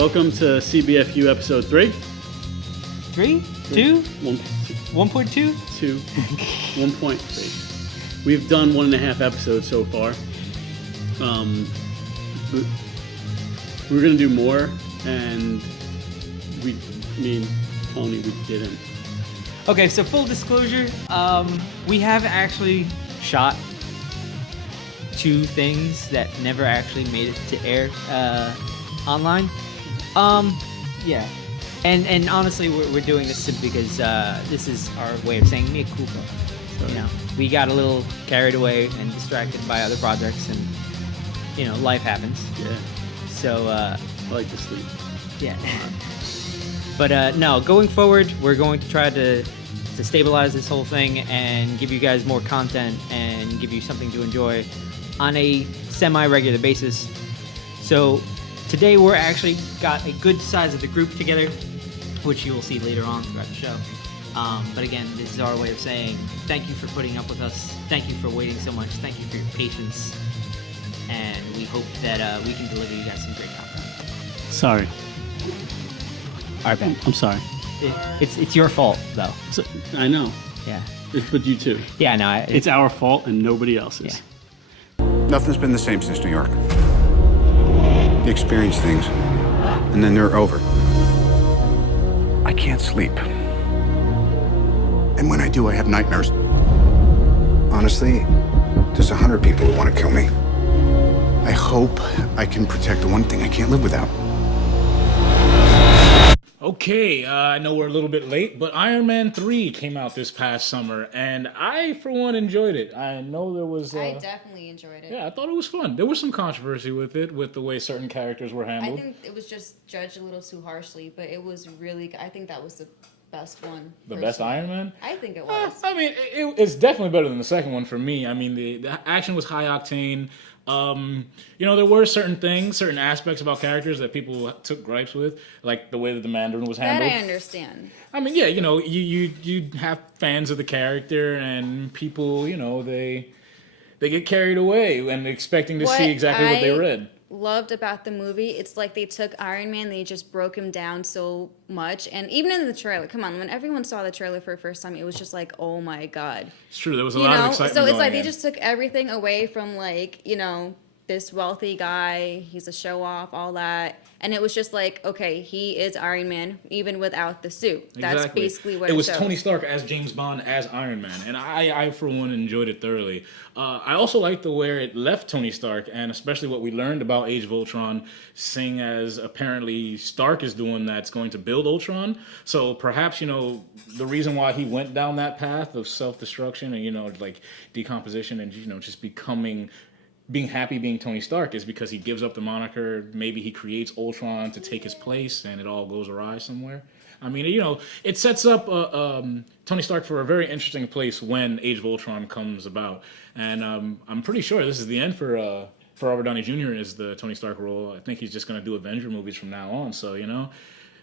Welcome to CBFU episode 3. 3? 2? 1.2? 2? 1.3. We've done 1.5 episodes so far. We were going to do more, and me and Tony, we didn't. Okay, so full disclosure, we have actually shot 2 things that never actually made it to air online. Yeah. And honestly, we're doing this simply because this is our way of saying mea culpa. You know, we got a little carried away and distracted by other projects, and you know, life happens. Yeah. So I like to sleep. yeah. But no, going forward, we're going to try to stabilize this whole thing and give you guys more content and give you something to enjoy on a semi-regular basis. So today we're actually got a good size of the group together, which you will see later on throughout the show. But again, this is our way of saying thank you for putting up with us. Thank you for waiting so much. Thank you for your patience. And we hope that we can deliver you guys some great content. Sorry. All right, Ben. I'm sorry. It's your fault, though. I know. Yeah. But you too. Yeah, no. It's our fault and nobody else's. Yeah. Nothing's been the same since New York. You experience things, and then they're over. I can't sleep. And when I do, I have nightmares. Honestly, there's 100 people who want to kill me. I hope I can protect the one thing I can't live without. Okay, I know we're a little bit late, but Iron Man 3 came out this past summer, and I, for one, enjoyed it. I know there was... I definitely enjoyed it. Yeah, I thought it was fun. There was some controversy with it, with the way certain characters were handled. I think it was just judged a little too harshly, but it was really... I think that was the best one. The best Iron Man? I think it was. I mean, it's definitely better than the second one for me. I mean, the action was high octane. You know, there were certain things, certain aspects about characters that people took gripes with, like the way that the Mandarin was handled. That I understand. I mean, yeah, you know, you have fans of the character, and people, you know, they get carried away and expecting to see exactly what they read. Loved about the movie, it's like they took Iron Man, they just broke him down so much, and even in the trailer, come on, when everyone saw the trailer for the first time, it was just like, oh my god. It's true, there was a lot of excitement so it's like going they just took everything away from, like, you know, this wealthy guy, he's a show-off, all that, and it was just like, okay, he is Iron Man, even without the suit. Exactly. That's basically what it was shows. Tony Stark as James Bond as Iron Man, and I for one, enjoyed it thoroughly. I also liked the where it left Tony Stark, and especially what we learned about Age of Ultron, seeing as apparently Stark is the one that's going to build Ultron, so perhaps, you know, the reason why he went down that path of self-destruction and, you know, like decomposition and, you know, just being happy being Tony Stark is because he gives up the moniker. Maybe he creates Ultron to take his place, and it all goes awry somewhere. I mean, you know, it sets up Tony Stark for a very interesting place when Age of Ultron comes about. And I'm pretty sure this is the end for Robert Downey Jr. as the Tony Stark role. I think he's just going to do Avenger movies from now on. So, you know,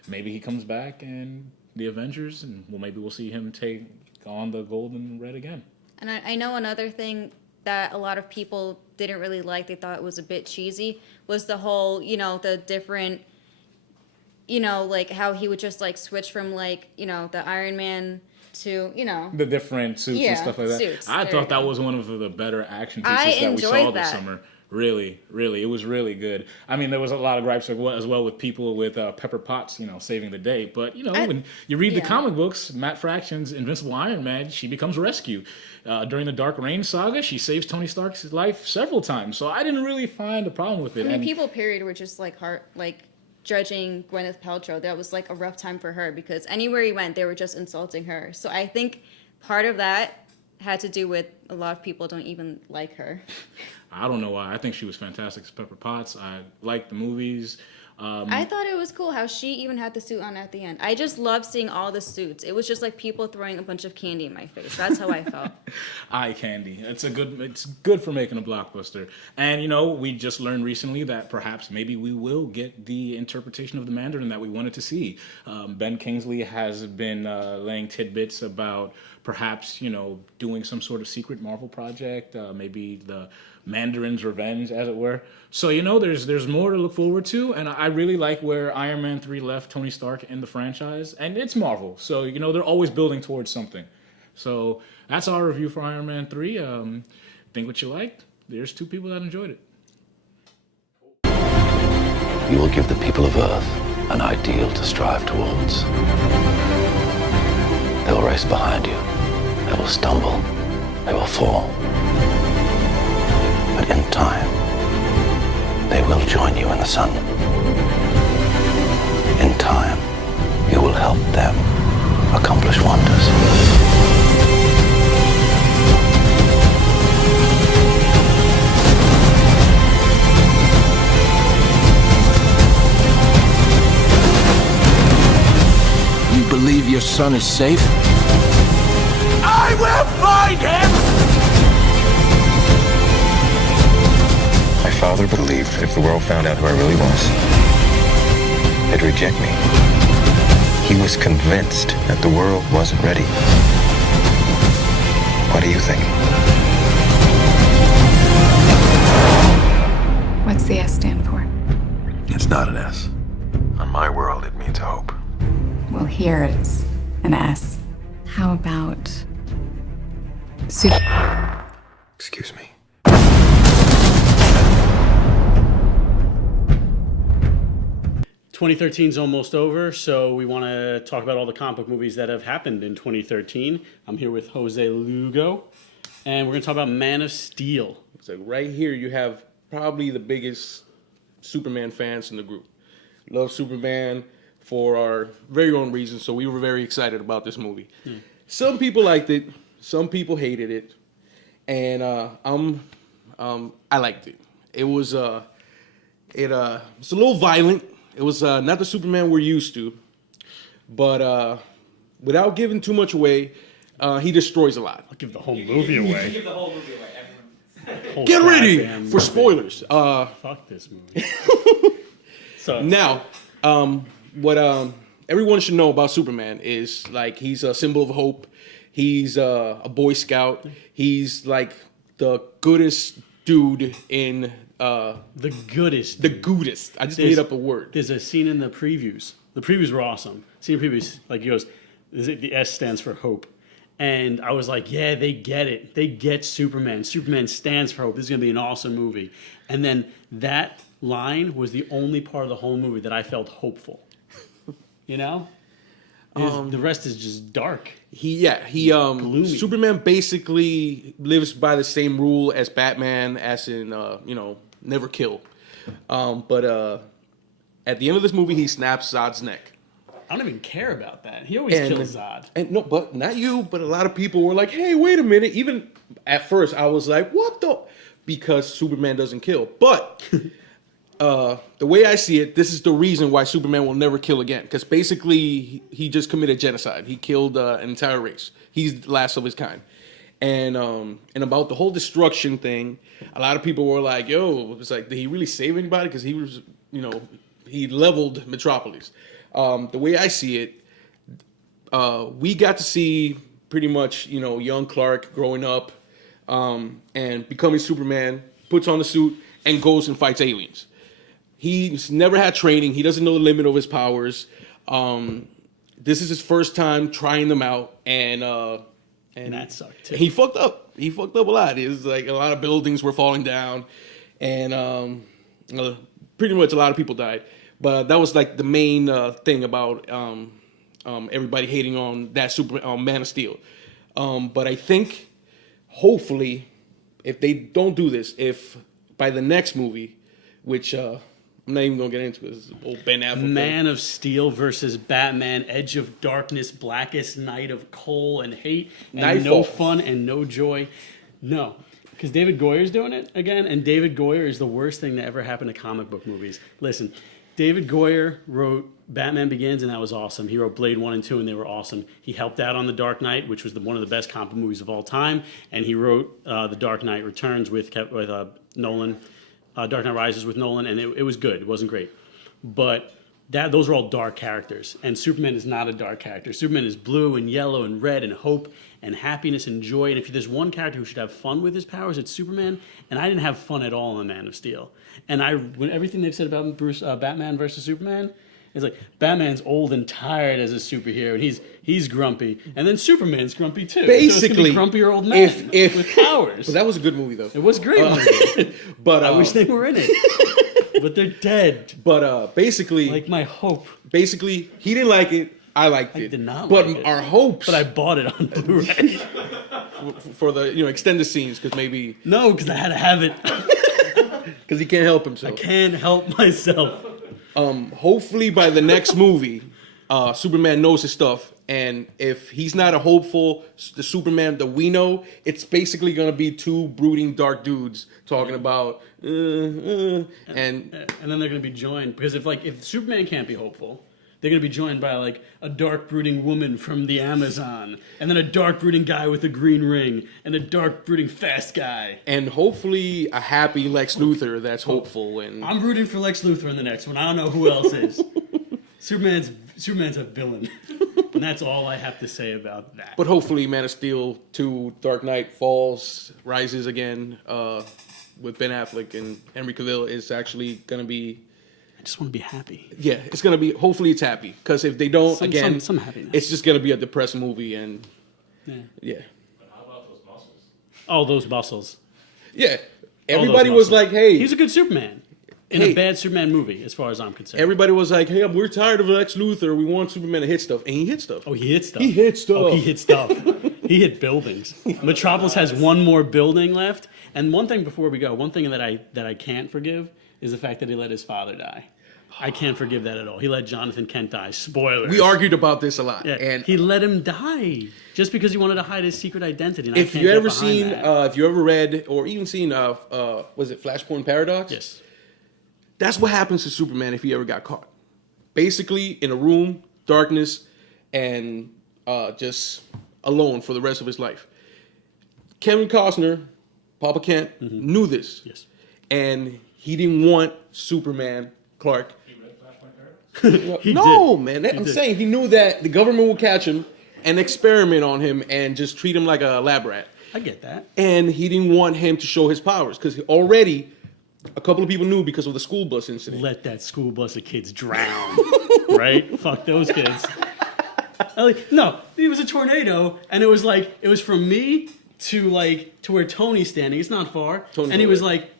maybe he comes back in the Avengers, and maybe we'll see him take on the gold and red again. And I know another thing that a lot of people didn't really like, they thought it was a bit cheesy, was the whole, you know, the different, you know, like how he would just like switch from, like, you know, the Iron Man to, you know, the different suits and stuff like that. Suits. I thought that was one of the better action pieces that we saw this summer. Really, it was really good. I mean, there was a lot of gripes as well with people with Pepper Potts, you know, saving the day. But, you know, when you read the comic books, Matt Fraction's Invincible Iron Man, she becomes rescue. During the Dark Reign saga, she saves Tony Stark's life several times. So I didn't really find a problem with it. I mean, people, period, were just like judging Gwyneth Paltrow. That was like a rough time for her because anywhere he went, they were just insulting her. So I think part of that had to do with a lot of people don't even like her. I don't know why. I think she was fantastic as Pepper Potts. I liked the movies. I thought it was cool how she even had the suit on at the end. I just loved seeing all the suits. It was just like people throwing a bunch of candy in my face. That's how I felt. Eye candy. It's good for making a blockbuster. And, you know, we just learned recently that perhaps maybe we will get the interpretation of the Mandarin that we wanted to see. Ben Kingsley has been laying tidbits about perhaps, you know, doing some sort of secret Marvel project, maybe the Mandarin's revenge, as it were. So, there's more to look forward to, and I really like where Iron Man 3 left Tony Stark in the franchise, and it's Marvel, so, they're always building towards something. So that's our review for Iron Man 3. Think what you like. There's 2 people that enjoyed it. You will give the people of Earth an ideal to strive towards. They will race behind you. They will stumble. They will fall. But in time, they will join you in the sun. In time, you will help them accomplish wonders. You believe your son is safe? I will find him! My father believed if the world found out who I really was, they'd reject me. He was convinced that the world wasn't ready. What do you think? What's the S stand for? It's not an S. On my world, it means hope. Well, here it's an S. How about Excuse me. 2013 is almost over, so we want to talk about all the comic book movies that have happened in 2013. I'm here with Jose Lugo, and we're going to talk about Man of Steel. So right here you have probably the biggest Superman fans in the group. Love Superman for our very own reasons, so we were very excited about this movie. Some people liked it, some people hated it, and I liked it. It was it's a little violent. It was not the Superman we're used to, but without giving too much away, he destroys a lot. I'll give the whole movie away. Give the whole movie away, everyone. Get ready for spoilers. Fuck this movie. So Now, what everyone should know about Superman is like he's a symbol of hope. He's a Boy Scout. He's like the goodest dude in the goodest. the goodest. I just made up a word. There's a scene in the previews. The previews were awesome. Scene previews, like he goes, the S stands for hope. And I was like, yeah, they get it. They get Superman. Superman stands for hope. This is going to be an awesome movie. And then that line was the only part of the whole movie that I felt hopeful. You know? The rest is just dark. Gloomy. Superman basically lives by the same rule as Batman, as in, never kill. But at the end of this movie, he snaps Zod's neck. I don't even care about that. He always kills Zod. And no, but not you, but a lot of people were like, hey, wait a minute. Even at first, I was like, what the? Because Superman doesn't kill. But the way I see it, this is the reason why Superman will never kill again. Because basically, he just committed genocide. He killed an entire race. He's the last of his kind. And about the whole destruction thing, a lot of people were like, yo, it's like, did he really save anybody? Because he was, he leveled Metropolis. The way I see it, we got to see pretty much, young Clark growing up and becoming Superman, puts on the suit, and goes and fights aliens. He's never had training. He doesn't know the limit of his powers. This is his first time trying them out, and that sucked too. He fucked up. He fucked up a lot. It was like a lot of buildings were falling down, and pretty much a lot of people died. But that was like the main thing about everybody hating on that Man of Steel. But I think, hopefully, if they don't do this, if by the next movie, which I'm not even gonna get into, this old Ben Affleck. Man of Steel versus Batman, Edge of Darkness, Blackest Night of coal and hate, and Nightfall. no fun and no joy. No. Because David Goyer's doing it again, and David Goyer is the worst thing that ever happened to comic book movies. Listen, David Goyer wrote Batman Begins, and that was awesome. He wrote Blade 1 and 2, and they were awesome. He helped out on The Dark Knight, which was one of the best comic book movies of all time, and he wrote The Dark Knight Returns with Nolan, Dark Knight Rises with Nolan, and it was good. It wasn't great. But those are all dark characters, and Superman is not a dark character. Superman is blue and yellow and red and hope and happiness and joy. And if there's one character who should have fun with his powers, it's Superman. And I didn't have fun at all in Man of Steel. And when everything they've said about Batman versus Superman, it's like Batman's old and tired as a superhero, and he's grumpy, and then Superman's grumpy too. Basically, so grumpier old man with powers. But that was a good movie though. It was a great movie. But I wish they were in it. But they're dead. But basically, like my hope. Basically, he didn't like it. I liked it. I did not but like it. our hopes. But I bought it on Blu-ray. for the extended scenes, because maybe. No, because I had to have it. Because he can't help himself. I can't help myself. Hopefully by the next movie, Superman knows his stuff, and if he's not a hopeful, the Superman that we know, it's basically gonna be two brooding dark dudes talking about, and then they're gonna be joined because if Superman can't be hopeful, they're gonna be joined by like a dark brooding woman from the Amazon, and then a dark brooding guy with a green ring, and a dark brooding fast guy, and hopefully a happy Lex Luthor that's hopeful. And I'm rooting for Lex Luthor in the next one. I don't know who else is. Superman's a villain, and that's all I have to say about that. But hopefully, Man of Steel 2, Dark Knight rises again with Ben Affleck and Henry Cavill is actually gonna be. I just want to be happy. Yeah, it's gonna be. Hopefully, it's happy. Because if they don't, some happiness. It's just gonna be a depressed movie. And yeah. But how about those muscles? Oh, those muscles. Yeah, everybody was like, "Hey, he's a good Superman in a bad Superman movie, as far as I'm concerned." Everybody was like, "Hey, we're tired of Lex Luthor. We want Superman to hit stuff," and he hit stuff. Oh, he hit stuff. He hit stuff. Oh, he hit stuff. He hit buildings. Metropolis has one more building left. And one thing before we go, one thing that I can't forgive is the fact that he let his father die. I can't forgive that at all. He let Jonathan Kent die. Spoilers. We argued about this a lot. Yeah, and he let him die just because he wanted to hide his secret identity. And if you ever read or even seen, was it Flashpoint Paradox? Yes. That's what happens to Superman if he ever got caught. Basically, in a room, darkness, and just alone for the rest of his life. Kevin Costner, Papa Kent, knew this. Yes. And he didn't want Superman, Clark. He no, did. man. I'm saying he knew that the government would catch him and experiment on him and just treat him like a lab rat. I get that. And he didn't want him to show his powers because already a couple of people knew because of the school bus incident. Let that school bus of kids drown, right? Fuck those kids. No, it was a tornado, and it was from me to where Tony's standing. It's not far. And he was like,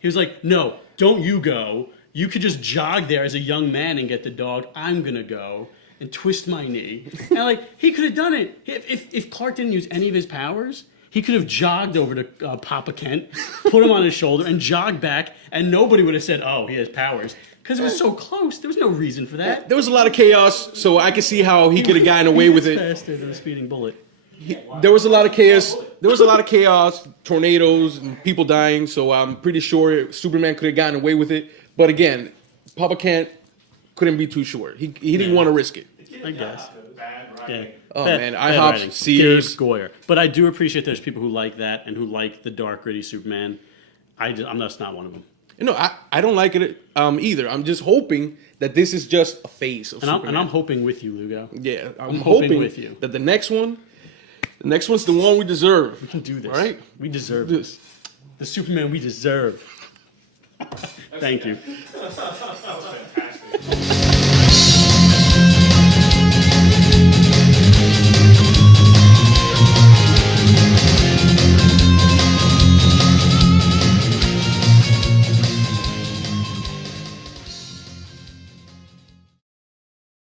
no, don't you go. You could just jog there as a young man and get the dog. I'm gonna go and twist my knee. And he could have done it if Clark didn't use any of his powers. He could have jogged over to Papa Kent, put him on his shoulder, and jogged back, and nobody would have said, "Oh, he has powers," because it was so close. There was no reason for that. There was a lot of chaos, so I could see how he could have gotten away with it. Faster than a speeding bullet. There was a lot of chaos. There was a lot of chaos, tornadoes, and people dying. So I'm pretty sure Superman could have gotten away with it. But again, Papa Kent couldn't be too sure. He didn't want to risk it. I guess. Yeah. Oh Bad- man, bad IHOP, writing. Sears. Dave Goyer. But I do appreciate there's people who like that and who like the dark, gritty Superman. I'm just not one of them. No, I don't like it either. I'm just hoping that this is just a phase of Superman. And I'm hoping with you, Lugo. Yeah, I'm hoping hoping with you that the next one's the one we deserve. We can do this. All right? We deserve this. The Superman we deserve. Thank you. That was fantastic.